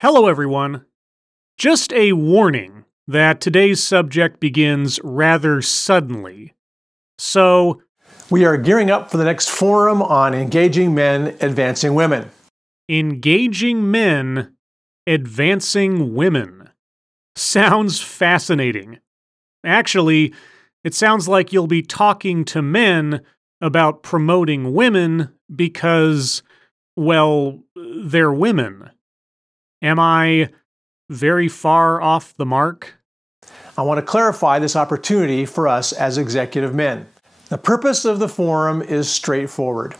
Hello, everyone. Just a warning that today's subject begins rather suddenly. So, we are gearing up for the next forum on engaging men, advancing women. Engaging men, advancing women. Sounds fascinating. Actually, it sounds like you'll be talking to men about promoting women because, well, they're women. Am I very far off the mark? I want to clarify this opportunity for us as executive men. The purpose of the forum is straightforward.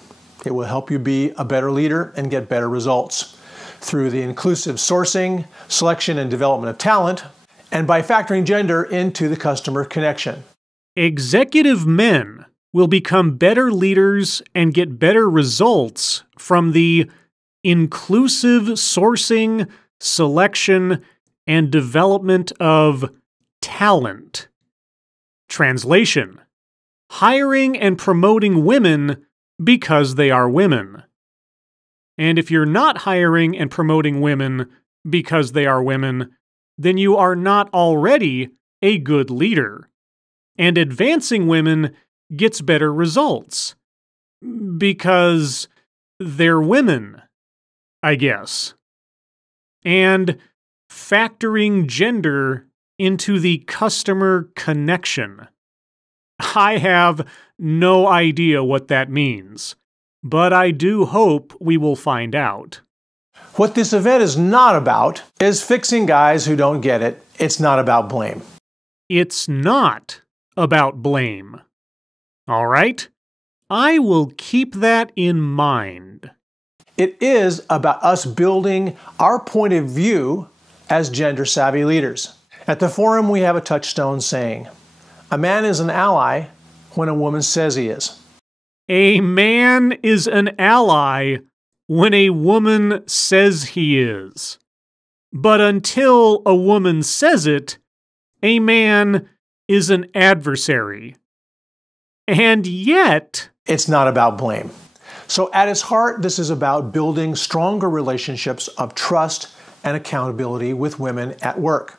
It will help you be a better leader and get better results through the inclusive sourcing, selection, and development of talent, and by factoring gender into the customer connection. Executive men will become better leaders and get better results from the inclusive sourcing, selection, and development of talent. Translation: hiring and promoting women because they are women. And if you're not hiring and promoting women because they are women, then you are not already a good leader. And advancing women gets better results because they're women, I guess. And factoring gender into the customer connection. I have no idea what that means, but I do hope we will find out. What this event is not about is fixing guys who don't get it. It's not about blame. It's not about blame. All right? I will keep that in mind. It is about us building our point of view as gender-savvy leaders. At the forum, we have a touchstone saying, "A man is an ally when a woman says he is." A man is an ally when a woman says he is. But until a woman says it, a man is an adversary. And yet, it's not about blame. So at its heart, this is about building stronger relationships of trust and accountability with women at work.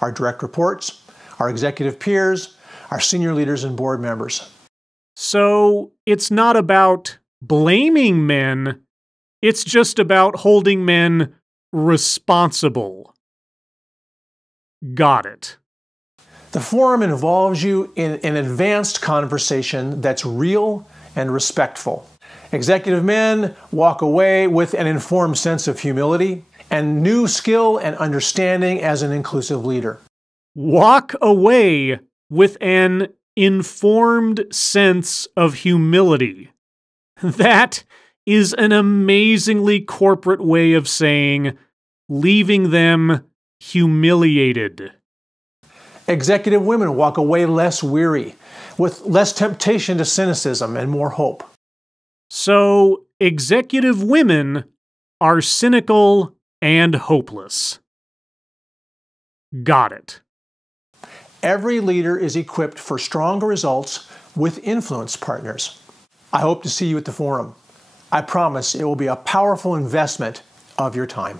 Our direct reports, our executive peers, our senior leaders and board members. So it's not about blaming men, it's just about holding men responsible. Got it. The forum involves you in an advanced conversation that's real and respectful. Executive men walk away with an informed sense of humility and new skill and understanding as an inclusive leader. Walk away with an informed sense of humility. That is an amazingly corporate way of saying leaving them humiliated. Executive women walk away less weary, with less temptation to cynicism and more hope. So, executive women are cynical and hopeless. Got it. Every leader is equipped for stronger results with influence partners. I hope to see you at the forum. I promise it will be a powerful investment of your time.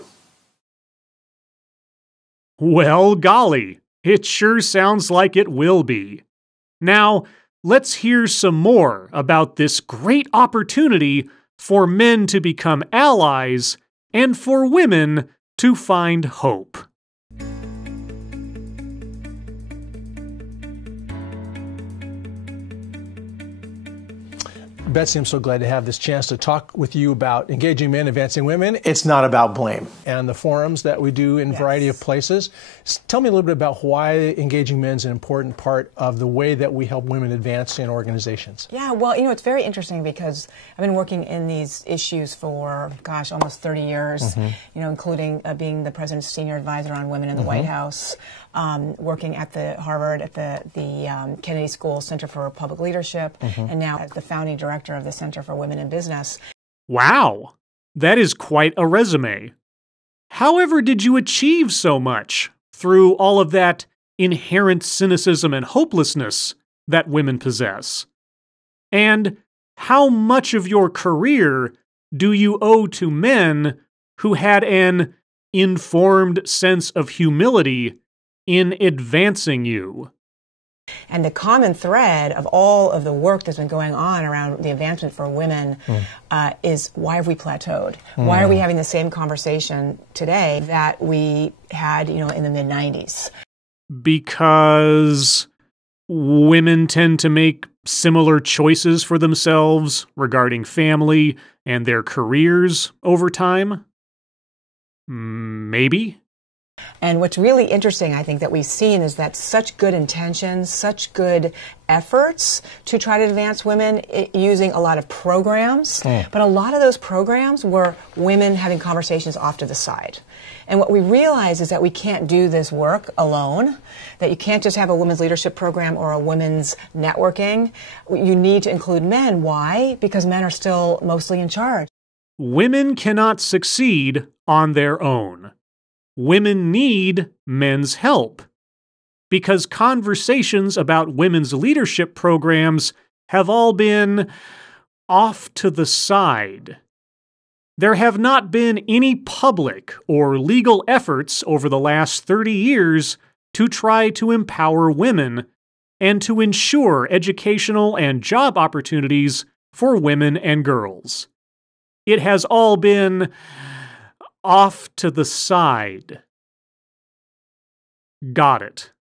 Well, golly, it sure sounds like it will be. Now, let's hear some more about this great opportunity for men to become allies and for women to find hope. Betsy, I'm so glad to have this chance to talk with you about engaging men, advancing women. It's not about blame. And the forums that we do in a variety of places. Tell me a little bit about why engaging men is an important part of the way that we help women advance in organizations. Yeah, well, you know, it's very interesting because I've been working in these issues for, gosh, almost 30 years, you know, including being the president's senior advisor on women in the White House, working at the Harvard, at the Kennedy School Center for Public Leadership, and now as the founding director director of the Center for Women in Business. Wow, that is quite a resume. However did you achieve so much through all of that inherent cynicism and hopelessness that women possess? And how much of your career do you owe to men who had an informed sense of humility in advancing you? And the common thread of all of the work that's been going on around the advancement for women is, why have we plateaued? Why are we having the same conversation today that we had, in the mid-90s? Because women tend to make similar choices for themselves regarding family and their careers over time? Maybe. And what's really interesting, I think, that we've seen is that such good intentions, such good efforts to try to advance women using a lot of programs, but a lot of those programs were women having conversations off to the side. And what we realize is that we can't do this work alone, that you can't just have a women's leadership program or a women's networking. You need to include men. Why? Because men are still mostly in charge. Women cannot succeed on their own. Women need men's help, because conversations about women's leadership programs have all been off to the side. There have not been any public or legal efforts over the last 30 years to try to empower women and to ensure educational and job opportunities for women and girls. It has all been off to the side. Got it.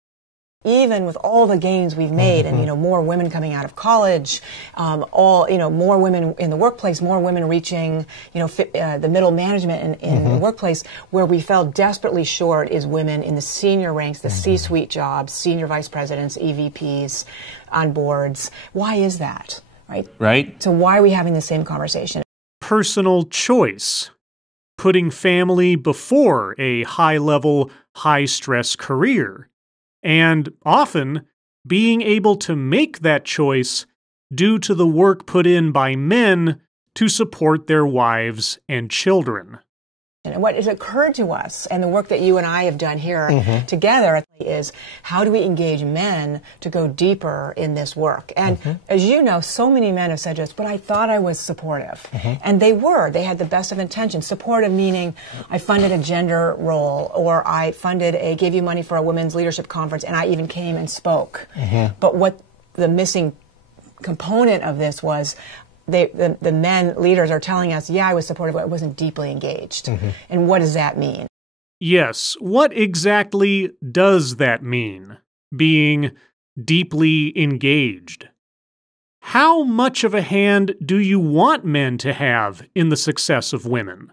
Even with all the gains we've made and, more women coming out of college, more women in the workplace, more women reaching, the middle management in the workplace, where we fell desperately short is women in the senior ranks, the C-suite jobs, senior vice presidents, EVPs on boards. Why is that? Right? So why are we having the same conversation? Personal choice. Putting family before a high-level, high-stress career, and often being able to make that choice due to the work put in by men to support their wives and children. And what has occurred to us, and the work that you and I have done here together, is how do we engage men to go deeper in this work? And as you know, so many men have said to us, but I thought I was supportive. And they were. They had the best of intentions. Supportive meaning I funded a gender role, or I gave you money for a women's leadership conference, and I even came and spoke. But what the missing component of this was, the men leaders are telling us, yeah, I was supportive, but I wasn't deeply engaged. And what does that mean? Yes, what exactly does that mean, being deeply engaged? How much of a hand do you want men to have in the success of women?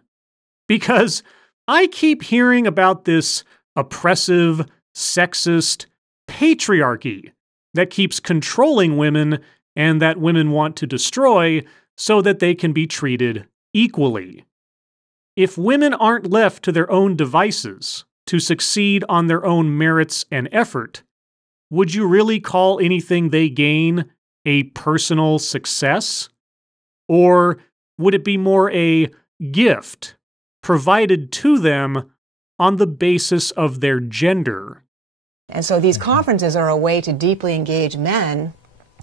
Because I keep hearing about this oppressive, sexist patriarchy that keeps controlling women and that women want to destroy so that they can be treated equally. If women aren't left to their own devices to succeed on their own merits and effort, would you really call anything they gain a personal success? Or would it be more a gift provided to them on the basis of their gender? And so these conferences are a way to deeply engage men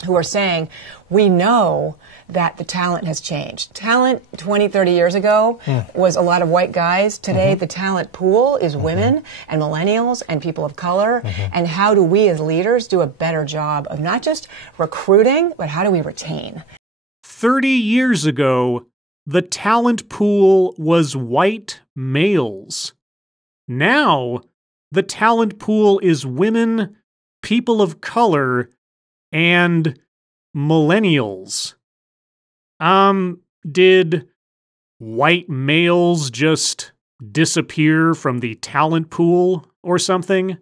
who are saying, we know that the talent has changed. Talent 20, 30 years ago was a lot of white guys. Today, the talent pool is women and millennials and people of color. And how do we as leaders do a better job of not just recruiting, but how do we retain? 30 years ago, the talent pool was white males. Now, the talent pool is women, people of color, and millennials. Did white males just disappear from the talent pool or something?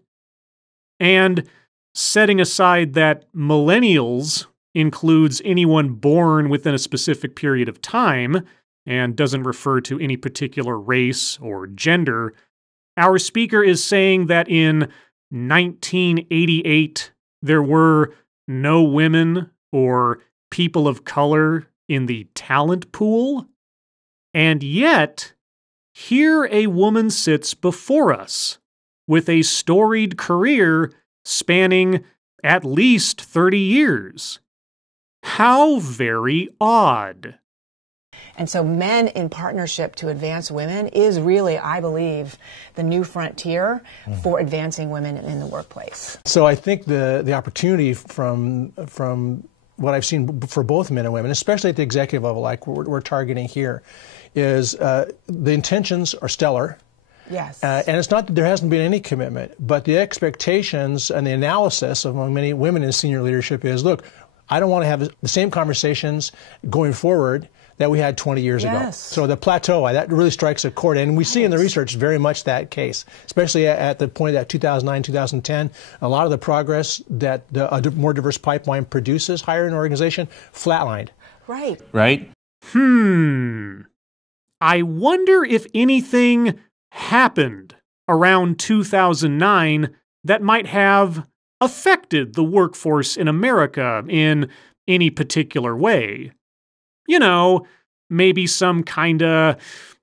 And setting aside that millennials includes anyone born within a specific period of time and doesn't refer to any particular race or gender, our speaker is saying that in 1988 there were no women or people of color in the talent pool. And yet, here a woman sits before us with a storied career spanning at least 30 years. How very odd. And so men in partnership to advance women is really, I believe, the new frontier for advancing women in the workplace. So I think the opportunity from what I've seen for both men and women, especially at the executive level, like we're targeting here, is the intentions are stellar. Yes. And it's not that there hasn't been any commitment, but the expectations and the analysis among many women in senior leadership is, look, I don't want to have the same conversations going forward that we had 20 years ago. So the plateau, that really strikes a chord. And we see in the research very much that case, especially at the point of that 2009, 2010. A lot of the progress that a more diverse pipeline produces higher in an organization flatlined. Right. Right? I wonder if anything happened around 2009 that might have affected the workforce in America in any particular way. You know, maybe some kind of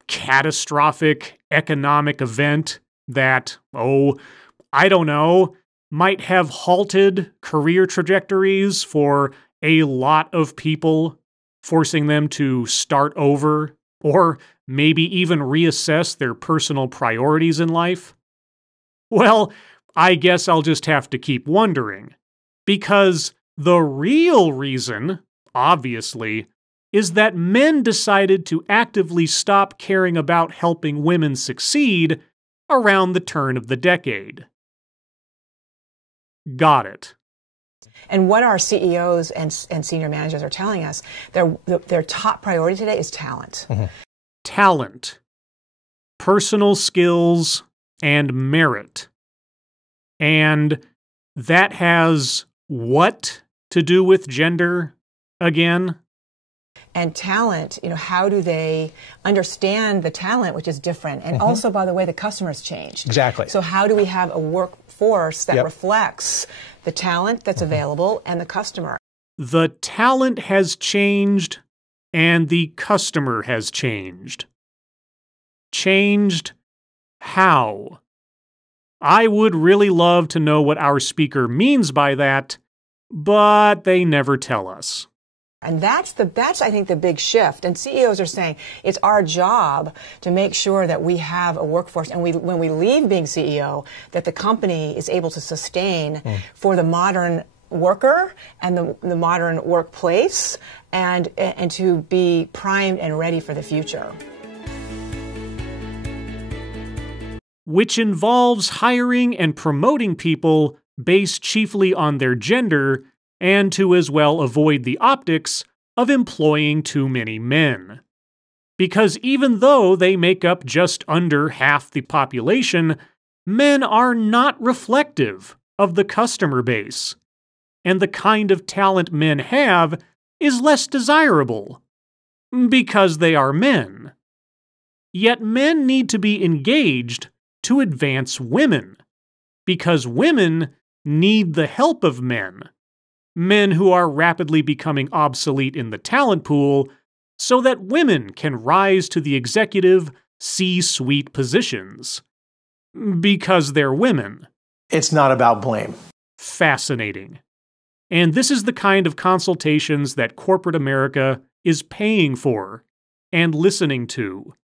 catastrophic economic event that, I don't know, might have halted career trajectories for a lot of people, forcing them to start over, or maybe even reassess their personal priorities in life. Well, I guess I'll just have to keep wondering, because the real reason, obviously, is that men decided to actively stop caring about helping women succeed around the turn of the decade. Got it. And what our CEOs and senior managers are telling us, their top priority today is talent. Talent, personal skills, and merit. And that has what to do with gender again? And talent, how do they understand the talent, which is different? And also, by the way, the customer's changed. Exactly. So how do we have a workforce that reflects the talent that's available and the customer? The talent has changed and the customer has changed. Changed how? I would really love to know what our speaker means by that, but they never tell us. And that's I think the big shift. And CEOs are saying it's our job to make sure that we have a workforce, and when we leave being CEO, that the company is able to sustain for the modern worker and the modern workplace, and to be primed and ready for the future. Which involves hiring and promoting people based chiefly on their gender, and to as well avoid the optics of employing too many men. Because even though they make up just under half the population, men are not reflective of the customer base, and the kind of talent men have is less desirable, because they are men. Yet men need to be engaged to advance women, because women need the help of men who are rapidly becoming obsolete in the talent pool, so that women can rise to the executive C-suite positions. Because they're women. It's not about blame. Fascinating. And this is the kind of consultations that corporate America is paying for and listening to.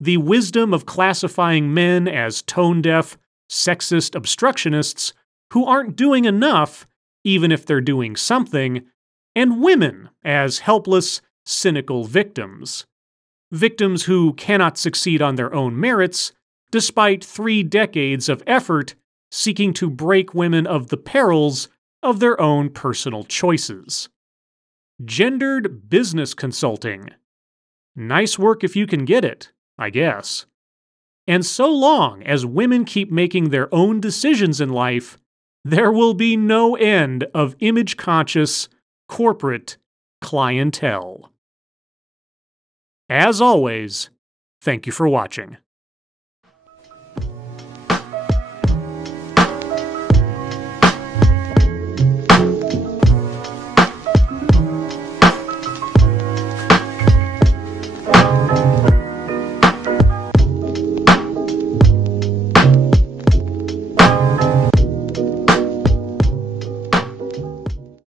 The wisdom of classifying men as tone-deaf, sexist obstructionists who aren't doing enough, even if they're doing something, and women as helpless, cynical victims. Victims who cannot succeed on their own merits, despite 3 decades of effort seeking to break women of the perils of their own personal choices. Gendered business consulting. Nice work if you can get it, I guess. And so long as women keep making their own decisions in life, there will be no end of image-conscious, corporate clientele. As always, thank you for watching.